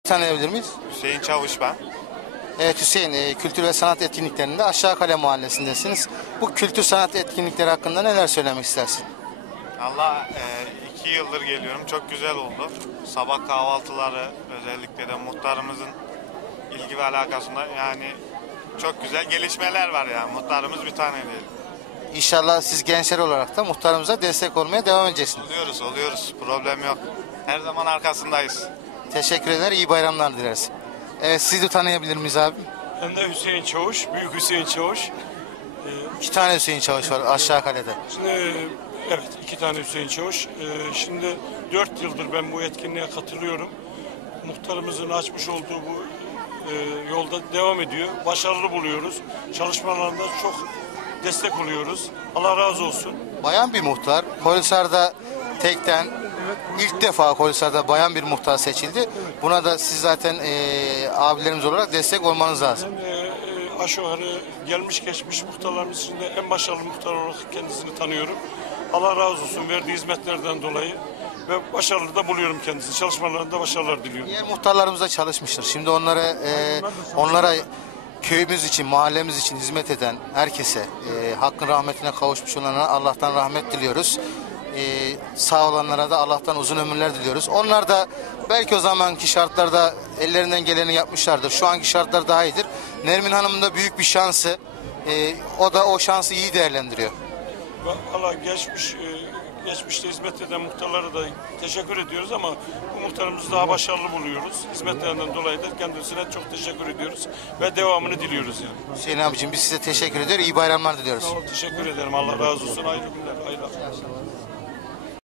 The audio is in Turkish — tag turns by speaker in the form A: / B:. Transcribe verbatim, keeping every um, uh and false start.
A: Tanıyabilir miyiz?
B: Hüseyin Çavuş ben.
A: Evet Hüseyin, e, kültür ve sanat etkinliklerinde Aşağıkale Mahallesi'ndesiniz. Bu kültür sanat etkinlikleri hakkında neler söylemek istersin?
B: Allah e, iki yıldır geliyorum. Çok güzel oldu. Sabah kahvaltıları özellikle de muhtarımızın ilgi ve alakasında yani çok güzel gelişmeler var yani. Muhtarımız bir tane değil.
A: İnşallah siz gençler olarak da muhtarımıza destek olmaya devam edeceksiniz.
B: Oluyoruz, oluyoruz. Problem yok. Her zaman arkasındayız.
A: Teşekkür eder, iyi bayramlar dileriz. Evet, sizi de tanıyabilir miyiz abi?
C: Ben de Hüseyin Çavuş, Büyük Hüseyin Çavuş.
A: İki tane Hüseyin Çavuş var Aşağıkale'de.
C: Şimdi, evet, iki tane Hüseyin Çavuş. Ee, Şimdi dört yıldır ben bu etkinliğe katılıyorum. Muhtarımızın açmış olduğu bu e, yolda devam ediyor. Başarılı buluyoruz. Çalışmalarında çok destek oluyoruz. Allah razı olsun.
A: Bayan bir muhtar, Kolisar'da tekten ilk defa Kolisar'da bayan bir muhtar seçildi. Buna da siz zaten e, abilerimiz olarak destek olmanız lazım.
C: Ben e, e, aşağı yukarı gelmiş geçmiş muhtarlarımız içinde en başarılı muhtar olarak kendisini tanıyorum. Allah razı olsun verdiği hizmetlerden dolayı ve başarılı da buluyorum kendisini. Çalışmalarında başarılar diliyorum.
A: Diğer muhtarlarımız da çalışmıştır. Şimdi onlara e, onlara köyümüz için, mahallemiz için hizmet eden herkese e, hakkın rahmetine kavuşmuş olanlara Allah'tan rahmet diliyoruz. E, sağ olanlara da Allah'tan uzun ömürler diliyoruz. Onlar da belki o zamanki şartlarda ellerinden geleni yapmışlardır. Şu anki şartlar daha iyidir. Nermin Hanım'ın da büyük bir şansı. E, o da o şansı iyi değerlendiriyor.
C: Allah geçmiş e, geçmişte hizmet eden muhtarlara da teşekkür ediyoruz ama bu muhtarımızı daha başarılı buluyoruz. Hizmetlerinden dolayı da kendisine çok teşekkür ediyoruz ve devamını diliyoruz yani.
A: Hüseyin abicim biz size teşekkür ediyoruz. İyi bayramlar diliyoruz.
C: Sağ ol, teşekkür ederim. Allah razı olsun. Hayırlı günler. Hayırlı akşamlar.